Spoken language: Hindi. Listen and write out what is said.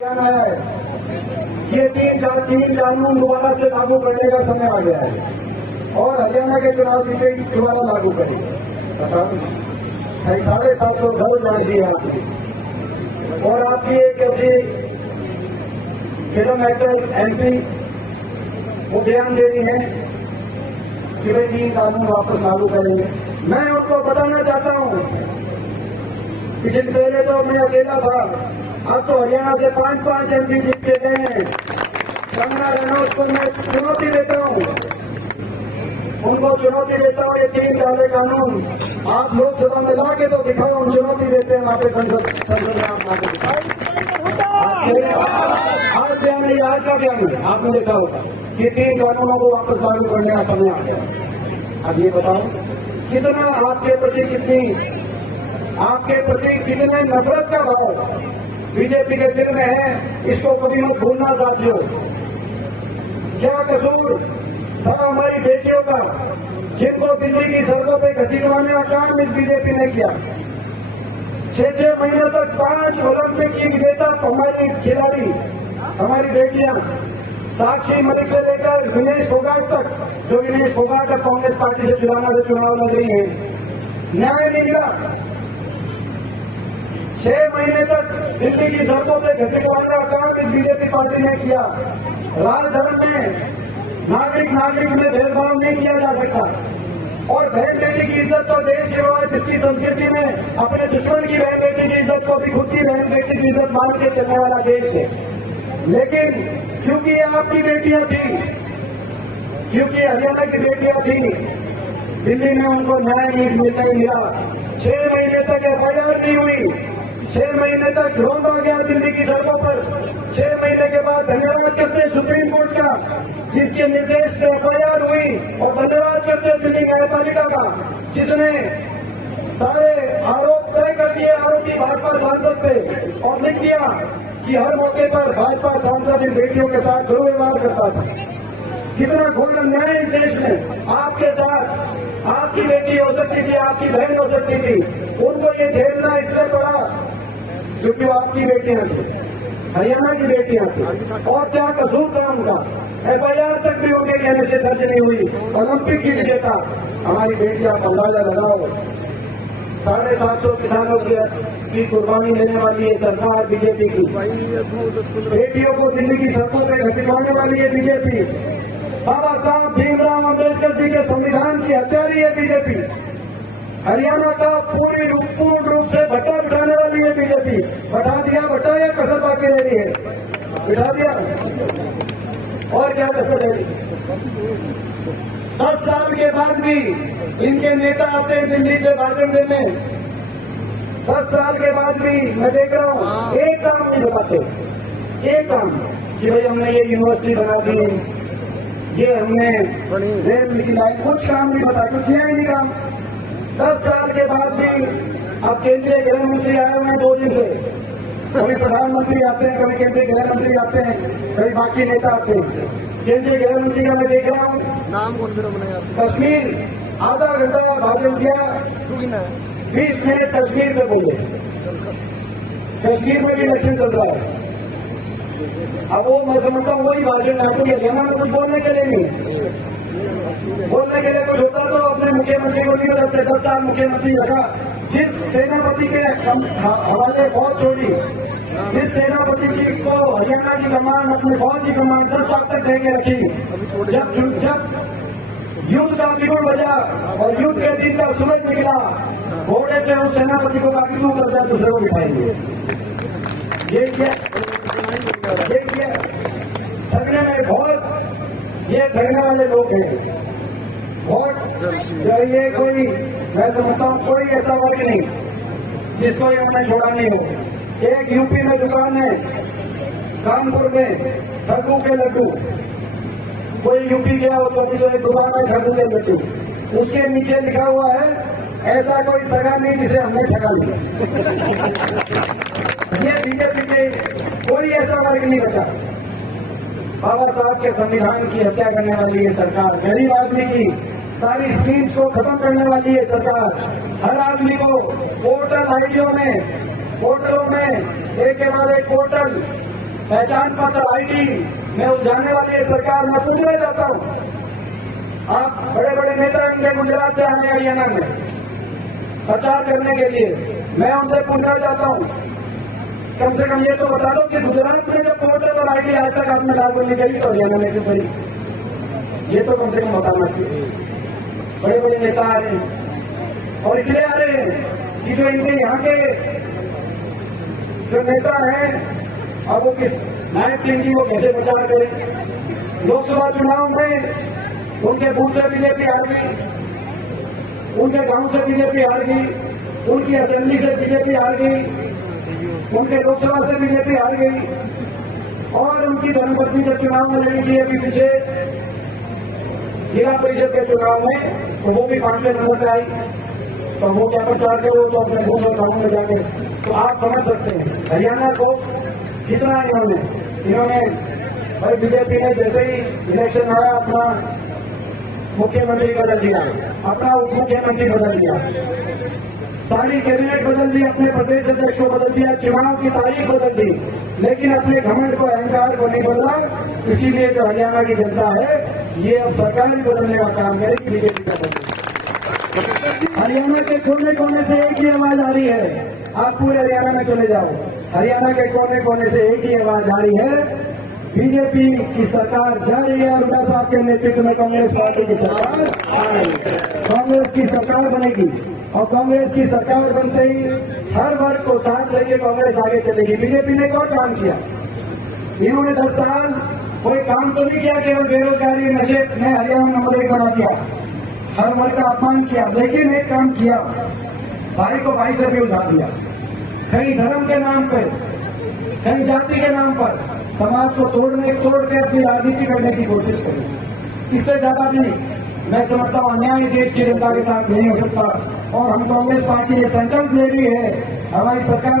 है ये तीन कानून दोबारा से लागू करने का समय आ गया है और हरियाणा के चुनाव जीते दोबारा लागू करें। बताओ 750 घर जान दिए आपकी और आपकी एक ऐसी फिल्म एक्टर एमपी वो बयान दे रही है कि भाई तीन कानून वापस लागू करेंगे। मैं आपको बताना चाहता हूं पिछले पहले तो मैं अकेला था, अब तो हरियाणा से 5 एमपी जीत के गए हैं। कंगना रनौत को मैं चुनौती देता हूं, उनको चुनौती देता हूं। ये तीन काले कानून आप लोकसभा में ला के तो दिखाओ, हम चुनौती देते हैं वहां पे संसद में आप ला के आज बयान नहीं, आज का बयान है, आपने देखा होगा कि तीन कानूनों को वापस लागू करने का समय आ गया। अब ये बताओ कितना आपके प्रति कितने नफरत का भाव बीजेपी के दिल में है, इसको कभी मत भूलना साथियों। क्या कसूर था हमारी बेटियों का जिनको दिल्ली की सड़कों पे घसीटवाने का काम इस बीजेपी ने किया। 6 महीने तक 5 ओलंपिक की विजेता हमारी खिलाड़ी, हमारी बेटियां साक्षी मलिक से लेकर विनेश फोगाट तक, जो विनेश फोगाट कांग्रेस पार्टी से चुनाव लड़ रही है, न्याय नहीं मिला। 6 महीने तक दिल्ली की सड़कों पर घसीटवाने का काम इस बीजेपी पार्टी ने किया। राजधर्म में नागरिक में भेदभाव नहीं किया जा सकता और बहन बेटी की इज्जत तो देश सेवा जिसकी संस्कृति में अपने दुश्मन की बहन बेटी की इज्जत को भी खुद की बहन बेटी की इज्जत मान के चलने वाला देश है। लेकिन क्योंकि ये आपकी बेटियां थी, क्योंकि हरियाणा की बेटियां थी, दिल्ली में उनको न्याय नहीं मिला। 6 महीने तक एफआईआर नहीं हुई, 6 महीने तक रोंदा गया दिल्ली की सड़कों पर। 6 महीने के बाद धन्यवाद करते हैं सुप्रीम कोर्ट का जिसके निर्देश से एफआईआर हुई और धन्यवाद करते हैं दिल्ली न्यायपालिका का जिसने सारे आरोप तय कर दिए आरोपी भाजपा सांसद पे और लिख दिया कि हर मौके पर भाजपा सांसद इन बेटियों के साथ दुर्व्यवहार करता था। कितना घोर अन्याय इस देश में आपके साथ। आपकी बेटी हो सकती थी, आपकी बहन हो सकती थी, उनको ये झेलना इसलिए पड़ा क्योंकि वो आपकी बेटियां थी, हरियाणा की बेटियां थी। और क्या कसूर था उनका? एफआईआर तक भी उनके कहने से दर्ज नहीं हुई। ओलंपिक की विजेता हमारी बेटियां, अंदाजा लगाओ। 750 किसानों की कुर्बानी लेने वाली है सरकार बीजेपी की। बेटियों को दिल्ली की सड़कों पर घसीटवाने वाली है बीजेपी। बाबा साहब भीमराव अम्बेडकर जी के संविधान की हत्यारी है बीजेपी। हरियाणा का पूर्ण रूप से भट्टा बिठाने वाली है बीजेपी। भट्टा या कसर बाकी रह रही है? बिठा दिया और क्या कसर रह रही? 10 साल के बाद भी इनके नेता आते हैं दिल्ली से भाषण देने। 10 साल के बाद भी मैं देख रहा हूं एक काम नहीं बताते, एक काम कि भाई हमने ये यूनिवर्सिटी बना दी, ये हमने रेल की लाइन, कुछ काम नहीं बताते, किया ही नहीं काम। 10 साल के बाद भी अब केंद्रीय गृह मंत्री आए हुए हैं 2 दिन से। कभी प्रधानमंत्री आते हैं, कभी केंद्रीय गृह मंत्री आते हैं, कभी बाकी नेता आते हैं। केंद्रीय गृह मंत्री का मैं देख रहा हूँ नाम कश्मीर आधा घंटा भाषण दिया, 20 मिनट कश्मीर पे बोले। कश्मीर में भी इलेक्शन चल रहा है। अब वो मैं समझता हूँ वही भाषण आपको हरियाणा में कुछ बोलने के लिए नहीं, बोलने के लिए कुछ होता तो अपने मुख्यमंत्री को नहीं बताते। 10 साल मुख्यमंत्री रखा, जिस सेनापति के हवाले फौज छोड़ी, जिस सेनापति जी को हरियाणा की कमान, अपने फौज की कमान 10 साल तक दे के रखी। जब युद्ध का बिगुल बजा और युद्ध के दिन का सूरज निकला, घोड़े से उस सेनापति को बाकी क्यों कर दिया, दूसरे को बिठाएंगे। ये क्या ठगने में बहुत ये ठगने वाले लोग हैं बहुत। ये कोई मैं समझता हूँ कोई ऐसा वर्ग नहीं जिसको इन्होंने छोड़ा नहीं हो। एक यूपी में दुकान है कानपुर में, ठग्गू के लड्डू। कोई यूपी गया हो तो जो एक दुकान है ठग्गू के लड्डू, उसके नीचे लिखा हुआ है ऐसा कोई सगा नहीं जिसे हमने ठगा लिया। ये बीजेपी के कोई ऐसा वर्ग नहीं बचा। बाबा साहब के संविधान की हत्या करने वाली है सरकार। गरीब आदमी की सारी स्कीम्स को खत्म करने वाली है सरकार। हर आदमी को पोर्टल आईडियों में, पोर्टलों में एक के बाद एक पोर्टल पहचान पत्र आईडी में उलझाने वाली ये सरकार मैं पूछना चाहता हूं, आप बड़े बड़े नेता इनके गुजरात से आने हरियाणा में प्रचार करने के लिए, मैं उनसे पूछना चाहता हूं, कम से कम ये तो बता दो कि गुजरात में जब पोर्टल और आईडी आज तक आपने लागू नहीं करी तो हरियाणा में क्यों करी, ये तो कम से कम बताना चाहिए। बड़े बड़े नेता आ रहे हैं और इसलिए आ रहे हैं कि जो इनके यहाँ के जो नेता हैं, अब वो किस नायक सिंह जी वो कैसे प्रचार करें। लोकसभा चुनाव में उनके बूथ से बीजेपी हार गई, उनके गांव से बीजेपी हार गई, उनकी असेंबली से बीजेपी हार गई, उनके लोकसभा से बीजेपी हार गई और उनकी धर्मपत्नी जब चुनाव में लड़ी थी अभी पीछे जिला परिषद के चुनाव में, तो वो भी 5वें नंबर पे आई। तो वो क्या प्रचार करे, वो तो अपने घूम और गाँव में जाके, तो आप समझ सकते हैं हरियाणा को कितना इन्होंने और बीजेपी ने जैसे ही इलेक्शन आया अपना मुख्यमंत्री बदल दिया, अपना उप मुख्यमंत्री बदल दिया, सारी कैबिनेट बदल दी, अपने प्रदेश अध्यक्ष को बदल दिया, चुनाव की तारीख बदल दी, लेकिन अपने घमंड को अहंकार को नहीं बदला। इसीलिए जो हरियाणा की जनता है ये अब सरकार ही बदलने का काम करेगी, बीजेपी का बदल। हरियाणा के कोने कोने से एक ही आवाज आ रही है, आप पूरे हरियाणा में चले जाओ, हरियाणा के कोने कोने से एक ही आवाज आ रही है, बीजेपी की सरकार जा रही है। हुड्डा साहब के नेतृत्व में कांग्रेस पार्टी की सरकार आएगी, कांग्रेस की सरकार बनेगी और कांग्रेस की सरकार बनते ही हर वर्ग को साथ लेके कांग्रेस आगे चलेगी। बीजेपी ने क्या काम किया, इन्होंने 10 साल कोई काम तो नहीं किया, केवल बेरोजगारी नशे में हरियाणा नंबर 1 बना दिया, हर वर्ग का अपमान किया, लेकिन एक काम किया, भाई को भाई से भी उठा दिया, कहीं धर्म के नाम पर, कहीं जाति के नाम पर समाज को तोड़ के अपनी राजनीति करने की कोशिश करें। इससे ज्यादा भी मैं समझता हूं अन्याय देश की जनता के साथ नहीं हो सकता और हम कांग्रेस पार्टी ये संकल्प ले रही है हमारी सरकार